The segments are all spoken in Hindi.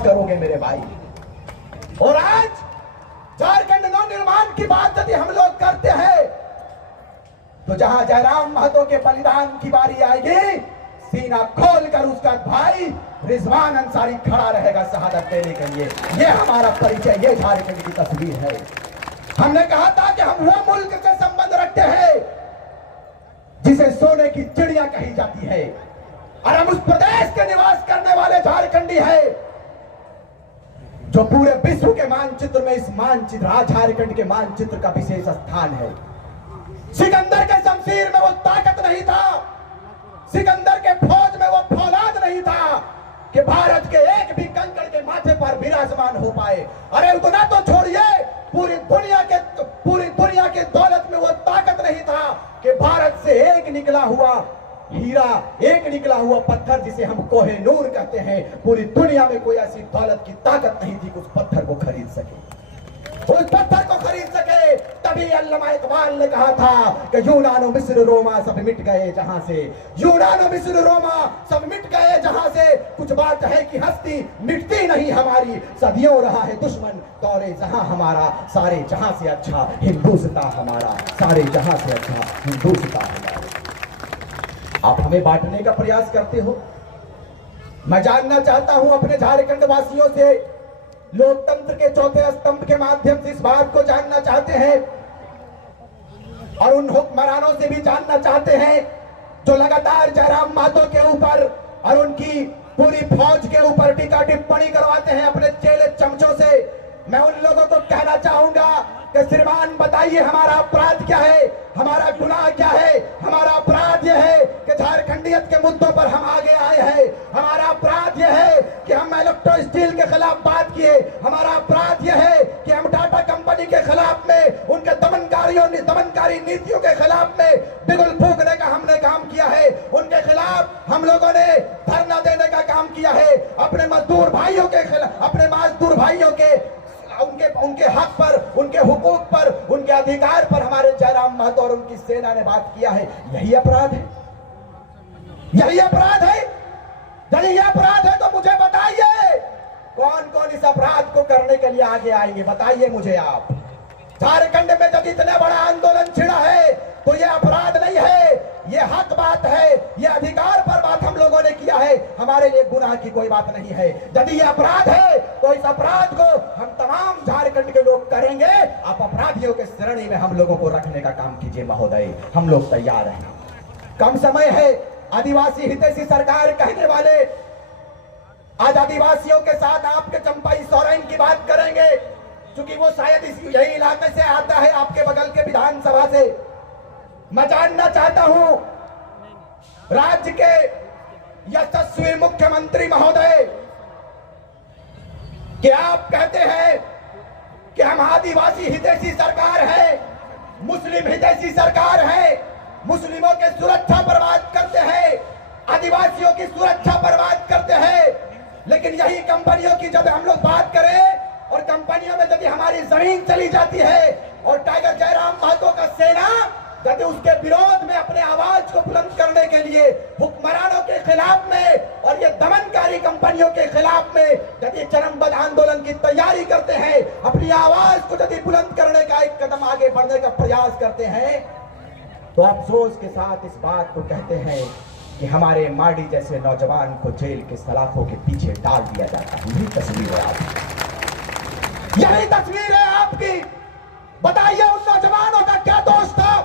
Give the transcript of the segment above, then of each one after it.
करोगे मेरे भाई। और आज झारखंड नवनिर्माण की बात यदि हम लोग करते हैं तो जहां जयराम महतो के बलिदान की बारी आएगी, सीना खोलकर उसका भाई रिजवान अंसारी खड़ा रहेगा शहादत देने के लिए। ये हमारा परिचय, ये झारखंड की तस्वीर है। हमने कहा था कि हम वो मुल्क से संबंध रखते हैं जिसे सोने की चिड़िया कही जाती है, और हम उस प्रदेश के निवास करने वाले झारखंडी है जो पूरे विश्व के मानचित्र में इस मानचित्र झारखंड के मानचित्र का विशेष स्थान है। सिकंदर के शमशीर में वो ताकत नहीं था, सिकंदर के फौज में वो फौलाद नहीं था कि भारत के एक भी कंकड़ के माथे पर विराजमान हो पाए। अरे उतना तो छोड़िए, पूरी दुनिया के दौलत में वो ताकत नहीं था कि भारत से एक निकला हुआ हीरा, एक निकला हुआ पत्थर जिसे हम कोहिनूर कहते हैं, पूरी दुनिया में कोई ऐसी दौलत की ताकत नहीं थी कि उस पत्थर को खरीद सके, उस पत्थर को खरीद सके। तभी अल्लामा इकबाल ने कहा था कि यूनानो मिस्र रोमा सब मिट गए जहां से, यूनानो मिस्र रोमा सब मिट गए जहां से, कुछ बात है कि हस्ती मिटती नहीं हमारी, सदियों रहा है दुश्मन दौरे जहां हमारा, सारे जहां से अच्छा हिंदुस्तान हमारा, सारे जहां से अच्छा हिंदुस्तान हमारा। आप हमें बांटने का प्रयास करते हो। मैं जानना चाहता हूं अपने झारखंड वासियों से, लोकतंत्र के चौथे स्तंभ के माध्यम से इस बात को जानना चाहते हैं और उन हुक्मरानों से भी जानना चाहते हैं जो लगातार जयराम महतो के ऊपर और उनकी पूरी फौज के ऊपर टीका टिप्पणी करवाते हैं अपने चेले चमचों से। मैं उन लोगों को कहना चाहूंगा कि श्रीमान बताइए हमारा अपराध क्या है, हमारा गुनाह क्या है। हमारा अपराध यह है कि झारखंडियत के मुद्दों पर हम आगे आए हैं। हमारा अपराध यह है कि हम इलेक्ट्रो स्टील के खिलाफ बात किए। हमारा अपराध यह है कि हम टाटा कंपनी के खिलाफ में, उनके दमनकारी नीतियों के खिलाफ में बिगुल फूंकने का हमने काम किया है। उनके खिलाफ हम लोगों ने धरना देने का काम किया है। अपने मजदूर भाइयों के खिलाफ, अपने मजदूर भाइयों के उनके हक पर, उनके हुकूक पर, उनके अधिकार पर हमारे जयराम महतो और उनकी सेना ने बात किया है। यही अपराध है, यही अपराध है। यदि यह अपराध है तो मुझे बताइए कौन कौन इस अपराध को करने के लिए आगे आएंगे, बताइए मुझे आप। झारखंड में जब इतना बड़ा आंदोलन छिड़ा है तो यह अपराध नहीं है, यह हक बात है, यह अधिकार पर बात हम लोगों ने किया है। हमारे लिए गुनाह की कोई बात नहीं है। यदि यह अपराध है तो इस अपराध को हम तमाम झारखंड के लोग करेंगे। आप अपराधियों के श्रेणी में हम लोगों को रखने का काम कीजिए महोदय, हम लोग तैयार हैं। कम समय है, आदिवासी हितैषी सरकार कहने वाले आज आदिवासियों के साथ आपके चंपाई सोरेन की बात करेंगे, क्योंकि वो शायद यही इलाके से आता है, आपके बगल के विधानसभा से। मैं जानना चाहता हूं राज्य के यशस्वी मुख्यमंत्री महोदय कि आप कहते हैं कि हम आदिवासी हितैषी सरकार है, मुस्लिम हितैषी सरकार है, मुस्लिमों की सुरक्षा पर बात करते हैं, आदिवासियों की सुरक्षा पर बात करते हैं। लेकिन यही कंपनियों की जब हम लोग बात करें और कंपनियों में यदि हमारी जमीन चली जाती है और टाइगर जयराम महतो का सेना यदि उसके विरोध में अपने आवाज को बुलंद करने के लिए हुक्मरानों के खिलाफ में और ये दमनकारी कंपनियों के खिलाफ में यदि चरमबद्ध आंदोलन की तैयारी करते हैं, अपनी आवाज को यदि बुलंद करने का एक कदम आगे बढ़ने का प्रयास करते हैं, तो अफसोस के साथ इस बात को कहते हैं कि हमारे माडी जैसे नौजवान को जेल के सलाखों के पीछे डाल दिया जाता है। यही तस्वीर है आपकी, यही तस्वीर है आपकी। बताइए उन नौजवानों का क्या दोष था,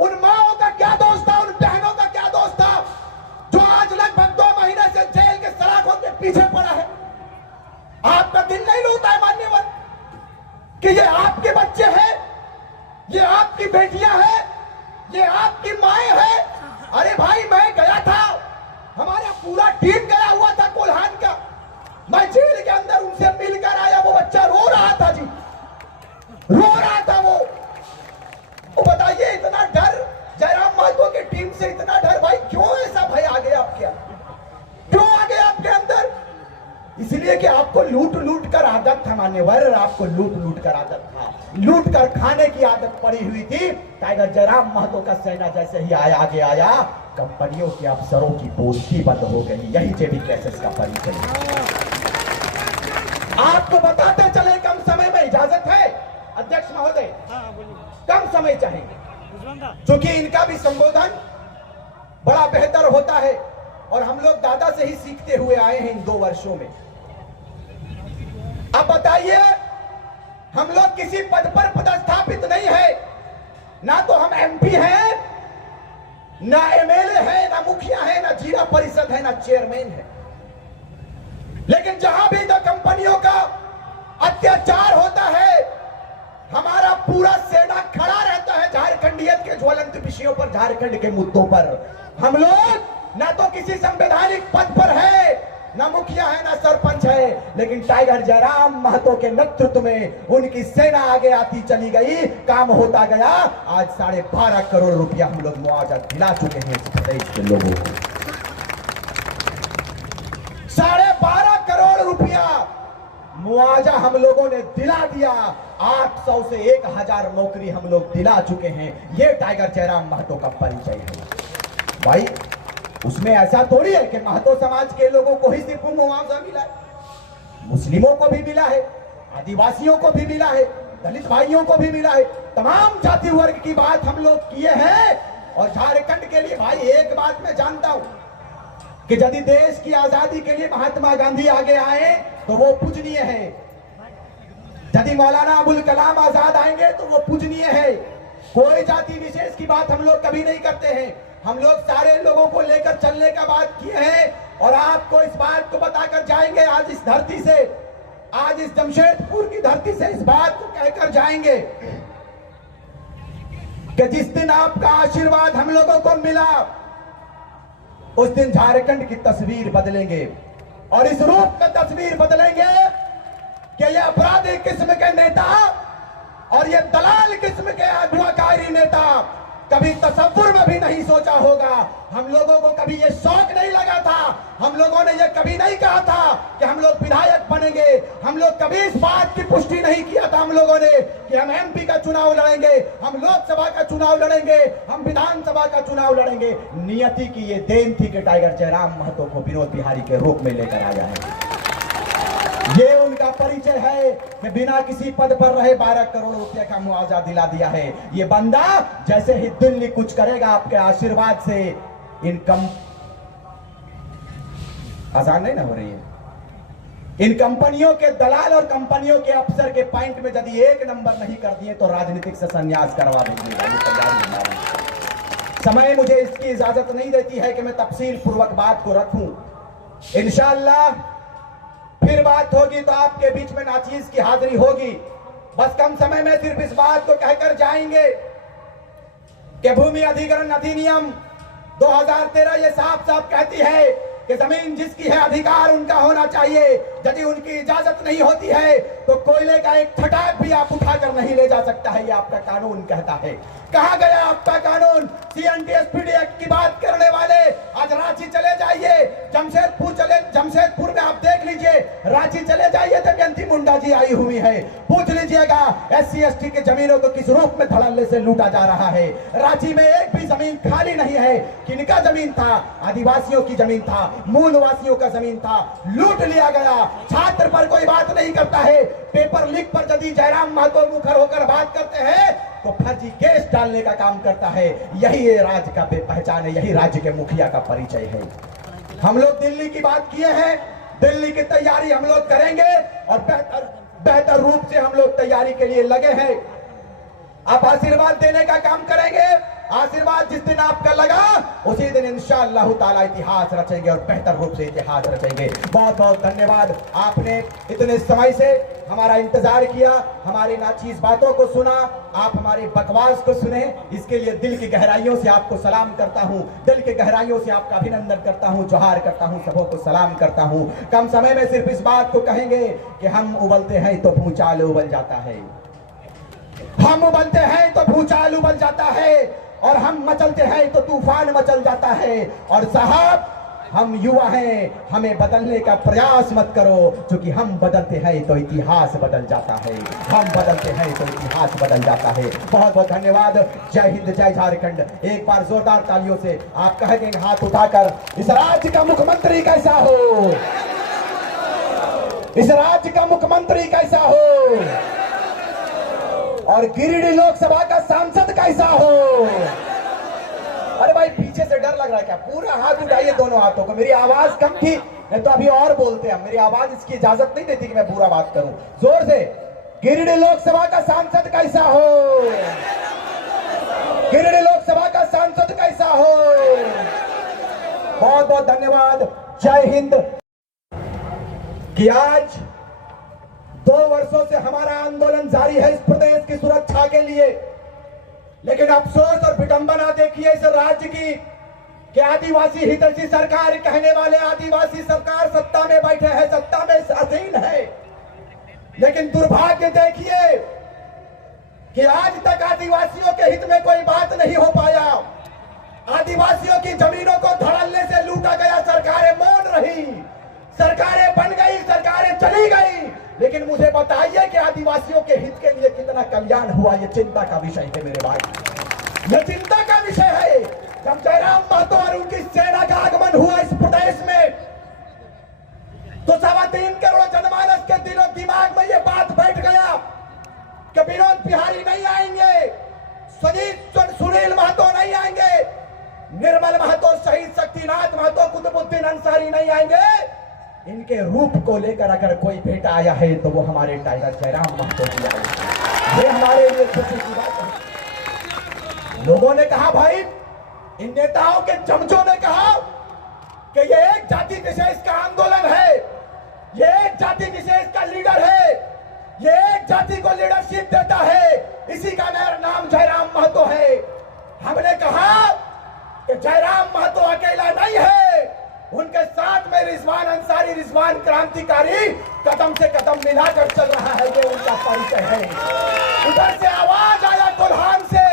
उन माओं का क्या दोष था, उन बहनों का क्या दोष था जो आज लगभग 2 महीने से जेल के सलाखों के पीछे पड़ा है। आपका दिल नहीं रोता है मान्यवर कि ये आपके बच्चे हैं, ये आपकी बेटियां हैं, ये आपकी माएं हैं। अरे भाई मैं गया था, हमारा पूरा टीम गया हुआ था कोल्हान का, मैं जेल के अंदर उनसे मिलकर आया। वो बच्चा रो रहा था जी, रो रहा था वो। बताइए इतना डर जयराम महतो की टीम से, इतना डर भाई क्यों ऐसा भय आ गया आपके अंदर, क्यों आ गया आपके अंदर? इसलिए कि आपको लूट लूट कर आदत था मान्यवर, आपको लूट लूट कर आदत था, लूट कर खाने की आदत पड़ी हुई थी। टाइगर जयराम महतो का सेना जैसे ही आगे आया, कंपनियों के अफसरों की पूर्ति बंद हो गई। यही जेबी कैसेस का परिचय। आपको बताते चले, कम समय में इजाजत है अध्यक्ष महोदय? कम समय चाहेंगे क्योंकि इनका भी संबोधन बड़ा बेहतर होता है और हम लोग दादा से ही सीखते हुए आए हैं इन 2 वर्षों में। अब बताइए, हम लोग किसी पद पर पदस्थापित नहीं है, ना तो हम एमपी हैं, ना एमएलए है, ना मुखिया है, ना जिला परिषद है, ना चेयरमैन है। लेकिन जहां भी तो कंपनियों का अत्याचार होता है, हमारा पूरा सेना खड़ा रहता है झारखंडियत के ज्वलंत विषयों पर, झारखंड के मुद्दों पर। हम लोग ना तो किसी संवैधानिक पद पर है, ना मुखिया है, ना सरपंच है, लेकिन टाइगर जयराम महतो के नेतृत्व में उनकी सेना आगे आती चली गई, काम होता गया। आज 12.5 करोड़ रुपया हम लोग मुआवजा दिला चुके हैं इस प्रदेश के लोगों को। 12.5 करोड़ रुपया मुआवजा हम लोगों ने दिला दिया। 800 से 1000 नौकरी हम लोग दिला चुके हैं। ये टाइगर जयराम महतो का परिचय है भाई। उसमें ऐसा थोड़ी है कि महतो समाज के लोगों को ही सिर्फ मुआवजा मिला है, मुस्लिमों को भी मिला है, आदिवासियों को भी मिला है, दलित भाइयों को भी मिला है। तमाम जाति वर्ग की बात हम लोग किए हैं। और झारखंड के लिए भाई एक बात मैं जानता हूं कि यदि देश की आजादी के लिए महात्मा गांधी आगे आए तो वो पूजनीय है, यदि मौलाना अबुल कलाम आजाद आएंगे तो वो पूजनीय है। कोई जाति विशेष की बात हम लोग कभी नहीं करते हैं। हम लोग सारे लोगों को लेकर चलने का बात किए हैं और आपको इस बात को बताकर जाएंगे। आज इस धरती से, आज इस जमशेदपुर की धरती से इस बात को कहकर जाएंगे कि जिस दिन आपका आशीर्वाद हम लोगों को मिला, उस दिन झारखंड की तस्वीर बदलेंगे और इस रूप में तस्वीर बदलेंगे कि ये अपराधी किस्म के नेता और ये दलाल किस्म के अगुवाकारी नेता कभी तसव्वुर में भी नहीं सोचा होगा। हम लोगों को कभी ये शौक नहीं लगा था, हम लोगों ने ये कभी नहीं कहा था कि हम लोग विधायक बनेंगे। हम लोग कभी इस बात की पुष्टि नहीं किया था हम लोगों ने कि हम एमपी का चुनाव लड़ेंगे, हम लोकसभा का चुनाव लड़ेंगे, हम विधानसभा का चुनाव लड़ेंगे। नियति की ये देन थी कि टाइगर जयराम महतो को विनोद बिहारी के रूप में लेकर आया है। ये उनका परिचय है कि बिना किसी पद पर रहे 12 करोड़ रुपए का मुआवजा दिला दिया है। ये बंदा जैसे ही दिल्ली कुछ करेगा आपके आशीर्वाद से, इनकम आसान नहीं ना हो रही है, इन कंपनियों के दलाल और कंपनियों के अफसर के पॉइंट में यदि 1 नंबर नहीं कर दिए तो राजनीतिक से संन्यास करवा देंगे। समय मुझे इसकी इजाजत नहीं देती है कि मैं तफसील पूर्वक बात को रखूं। इंशाअल्लाह फिर बात होगी तो आपके बीच में नाचीज की हाजिरी होगी। बस कम समय में सिर्फ इस बात को कहकर जाएंगे कि भूमि अधिग्रहण अधिनियम 2013 ये साफ साफ कहती है कि जमीन जिसकी है अधिकार उनका होना चाहिए। यदि उनकी इजाजत नहीं होती है तो कोयले का एक छटाक भी आप उठाकर नहीं ले जा सकता है, ये आपका कानून कहता है। कहां गया आपका कानून? CNTSPD एक्ट की बात करने वाले आज रांची चले जाइए, जमशेदपुर में आप देख लीजिए, रांची चले जाइए तो जयंती मुंडा जी आई हुई है। पूछ लीजिएगा SC/ST की जमीनों को किस रूप में धड़ल्ले से लूटा जा रहा है। रांची में एक भी जमीन खाली नहीं है। किनका जमीन था? आदिवासियों की जमीन था, मूलवासियों का जमीन था, लूट लिया गया। छात्र पर कोई बात नहीं करता है। पेपर लीक पर यदि जयराम महतो मुखर होकर बात करते हैं तो फर्जी केस डालने का काम करता है। यही ये राज्य का पहचान है, यही राज्य के मुखिया का परिचय है। हम लोग दिल्ली की बात किए हैं, दिल्ली की तैयारी हम लोग करेंगे और बेहतर रूप से हम लोग तैयारी के लिए लगे हैं। आप आशीर्वाद देने का काम करेंगे। आशीर्वाद जिस दिन आपका लगा उसी दिन इंशाअल्लाह ताला इतिहास रचेंगे और बेहतर रूप से इतिहास रचेंगे। बहुत बहुत धन्यवाद, आपने इतने समय से हमारा इंतजार किया, हमारी नाचीज बातों को सुना, आप हमारी बकवास को सुने। इसके लिए दिल की गहराइयों से आपको सलाम करता हूं, दिल की गहराइयों से आपका अभिनंदन करता हूं, जोहार करता हूं, सबों को सलाम करता हूं। कम समय में सिर्फ इस बात को कहेंगे कि हम उबलते हैं तो भूचाल उबल जाता है, हम उबलते हैं तो भूचाल उबल जाता है, और हम मचलते हैं तो तूफान मचल जाता है। और साहब हम युवा हैं, हमें बदलने का प्रयास मत करो, क्योंकि हम बदलते हैं तो इतिहास बदल जाता है, हम बदलते हैं तो इतिहास बदल जाता है। बहुत बहुत धन्यवाद। जय हिंद, जय झारखंड। एक बार जोरदार तालियों से आप कह देंगे हाथ उठाकर, इस राज्य का मुख्यमंत्री कैसा हो। इस राज्य का मुख्यमंत्री कैसा हो और गिरिडीह लोकसभा का सांसद कैसा हो। अरे भाई पीछे से डर लग रहा है क्या? पूरा हाथ उठाइए दोनों हाथों को। मेरी आवाज कम थी नहीं तो अभी और बोलते हैं। मेरी आवाज इसकी इजाजत नहीं देती कि मैं पूरा बात करूं। जोर से, गिरिडीह लोकसभा का सांसद कैसा हो, गिरिडीह लोकसभा का सांसद कैसा हो। बहुत बहुत धन्यवाद। जय हिंद। कि आज 2 वर्षों से हमारा आंदोलन जारी है इस प्रदेश की सुरक्षा के लिए, लेकिन अफसोस और विडंबना देखिए इस राज्य की कि आदिवासी हितैषी सरकार कहने वाले आदिवासी सरकार सत्ता में बैठे हैं, सत्ता में अधीन है, लेकिन दुर्भाग्य देखिए कि आज तक आदिवासियों के हित में कोई बात नहीं हो पाया। आदिवासियों की जमीनों को धड़ल्ले से लूटा गया, सरकारें मौन रही, सरकारें बन गई, सरकारें चली गई, लेकिन मुझे बताइए कि आदिवासियों के हित के लिए कितना कल्याण हुआ। ये चिंता का विषय है मेरे भाई, ये चिंता का विषय है। जब जयराम महतो और उनकी सेना का आगमन हुआ इस प्रदेश में तो 3.25 करोड़ जनमानस के दिलों दिमाग में ये बात बैठ गया कि विनोद बिहारी नहीं आएंगे, सुनील महतो नहीं आएंगे, निर्मल महतो, शहीद शक्तिनाथ महतो, कुतुबुद्दीन अंसारी नहीं आएंगे। इनके रूप को लेकर अगर कोई बेटा आया है तो वो हमारे टाइगर जयराम महतो जी आए। ये हमारे लिए खुशी की बात है। लोगों ने कहा भाई, इन नेताओं के चमचों ने कहा कि ये एक जाति विशेष का आंदोलन है, ये एक जाति विशेष का लीडर है, ये एक जाति को लीडरशिप देता है, इसी का नाम जयराम महतो है। हमने कहा कि जयराम महतो अकेला नहीं है, उनके साथ में रिजवान अंसारी, रिजवान क्रांतिकारी कदम से कदम मिलाकर चल रहा है, ये उनका परिचय है। उधर से आवाज आया कोल्हान से,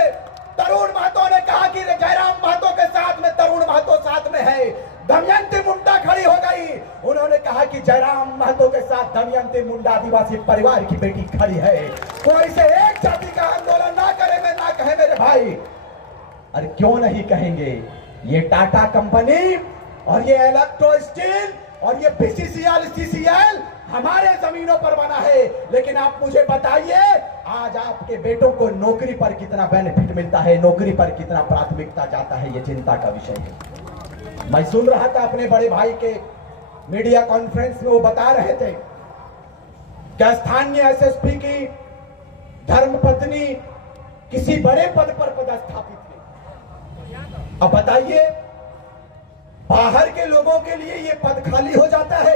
तरुण महतो ने कहा कि जयराम महतो के साथ में तरुण महतो साथ में है। दमयंती मुंडा खड़ी हो गई, उन्होंने कहा कि जयराम महतो के साथ दमयंती मुंडा आदिवासी परिवार की बेटी खड़ी है। कोई से एक जाति का आंदोलन ना करे, मैं ना कहे मेरे भाई। अरे क्यों नहीं कहेंगे? ये टाटा कंपनी और ये इलेक्ट्रो स्टील और ये बीसीसीएल, सीसीएल हमारे जमीनों पर बना है, लेकिन आप मुझे बताइए आज आपके बेटों को नौकरी पर कितना बेनिफिट मिलता है, नौकरी पर कितना प्राथमिकता जाता है, ये चिंता का विषय है। मैं सुन रहा था अपने बड़े भाई के मीडिया कॉन्फ्रेंस में, वो बता रहे थे कि स्थानीय एसएसपी की धर्मपत्नी किसी बड़े पद पर पदस्थापित है। अब बताइए, बाहर के लोगों के लिए ये पद खाली हो जाता है,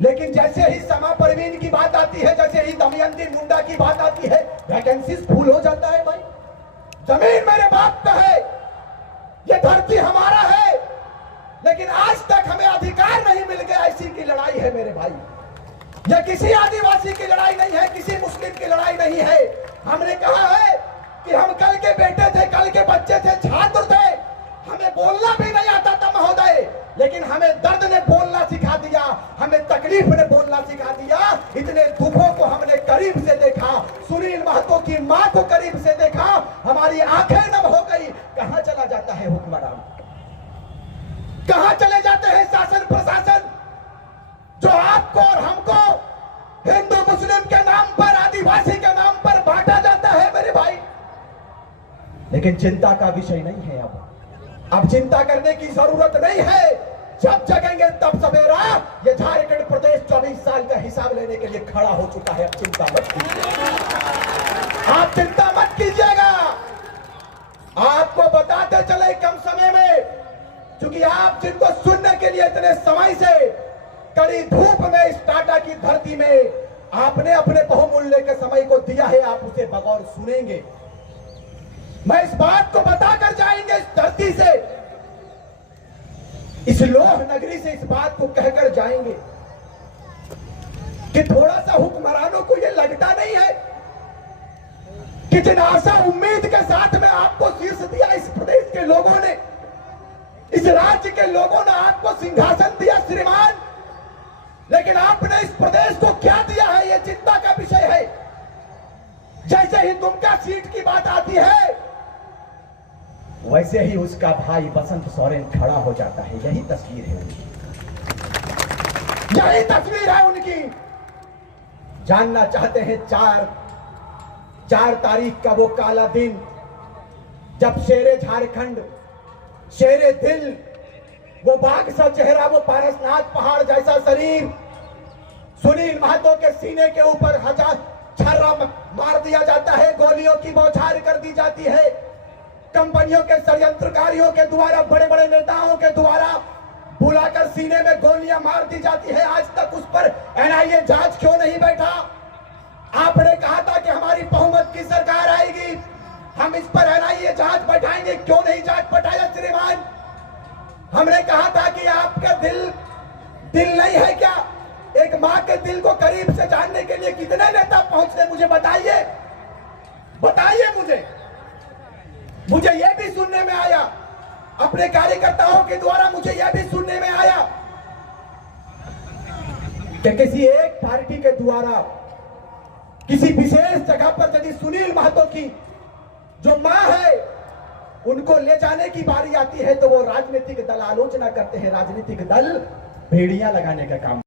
लेकिन जैसे ही समा परवीन की बात आती है, जैसे ही दमयंती मुंडा की बात आती है, वैकेंसीज फुल हो जाता है। भाई जमीन मेरे बाप का है, ये धरती हमारा है, लेकिन आज तक हमें अधिकार नहीं मिल गया। इसी की लड़ाई है मेरे भाई, यह किसी आदिवासी की लड़ाई नहीं है, किसी मुस्लिम की लड़ाई नहीं है। हमने कहा है कि हम कल के बेटे थे, कल के बच्चे थे, छात्र थे, हमें बोलना भी नहीं आता था महोदय, लेकिन हमें दर्द ने बोलना सिखा दिया, हमें तकलीफ ने बोलना सिखा दिया। इतने दुखों को हमने करीब से देखा, सुनील महतो की मां को करीब से देखा, हमारी आंखें नम हो गई। कहां चला जाता है हुक्मरान, कहां चले जाते हैं शासन प्रशासन, जो आपको और हमको हिंदू मुस्लिम के नाम पर, आदिवासी के नाम पर बांटा जाता है मेरे भाई। लेकिन चिंता का विषय नहीं है। अब चिंता करने की जरूरत नहीं है, जब जगेंगे तब सवेरा। ये झारखंड प्रदेश 24 साल का हिसाब लेने के लिए खड़ा हो चुका है। अब चिंता मत कीजिए, आप चिंता मत कीजिएगा। आपको बताते चले कम समय में, क्योंकि आप जिनको सुनने के लिए इतने समय से कड़ी धूप में इस टाटा की धरती में आपने अपने बहुमूल्य के समय को दिया है, आप उसे बगौर सुनेंगे। मैं इस बात को बताकर जाएंगे इस धरती से, इस लोह नगरी से इस बात को कहकर जाएंगे कि थोड़ा सा हुक्मरानों को यह लगता नहीं है कि जिन आशा उम्मीद के साथ में आपको शीर्ष दिया इस प्रदेश के लोगों ने, इस राज्य के लोगों ने आपको सिंहासन दिया श्रीमान, लेकिन आपने इस प्रदेश को क्या दिया है, यह चिंता का विषय है। जैसे ही दुमका सीट की बात आती है, वैसे ही उसका भाई बसंत सोरेन खड़ा हो जाता है। यही तस्वीर है उनकी। यही तस्वीर है उनकी। जानना चाहते हैं 4 तारीख का वो काला दिन, जब शेरे झारखंड, शेरे दिल, वो बाघ सा चेहरा, वो पारसनाथ पहाड़ जैसा शरीर, सुनील महतो के सीने के ऊपर हजार छर्रा मार दिया जाता है, गोलियों की बौछार कर दी जाती है, कंपनियों के षड्यंत्रकारियों के द्वारा, बड़े बड़े नेताओं के द्वारा बुलाकर सीने में गोलियां मार दी जाती है। आज तक उस पर एनआईए जांच क्यों नहीं बैठा? आपने कहा था कि हमारी बहुमत की सरकार आएगी, हम इस पर एनआईए जांच बैठाएंगे, क्यों नहीं जांच बैठाया श्रीमान? हमने कहा था कि आपका दिल नहीं है क्या? एक मां के दिल को करीब से जानने के लिए कितने नेता पहुंचते, मुझे बताइए, बताइए मुझे यह भी सुनने में आया, अपने कार्यकर्ताओं के द्वारा मुझे यह भी सुनने में आया कि किसी एक पार्टी के द्वारा किसी विशेष जगह पर यदि सुनील महतो की जो मां है उनको ले जाने की बारी आती है तो वो राजनीतिक दल आलोचना करते हैं, राजनीतिक दल भेड़ियां लगाने का काम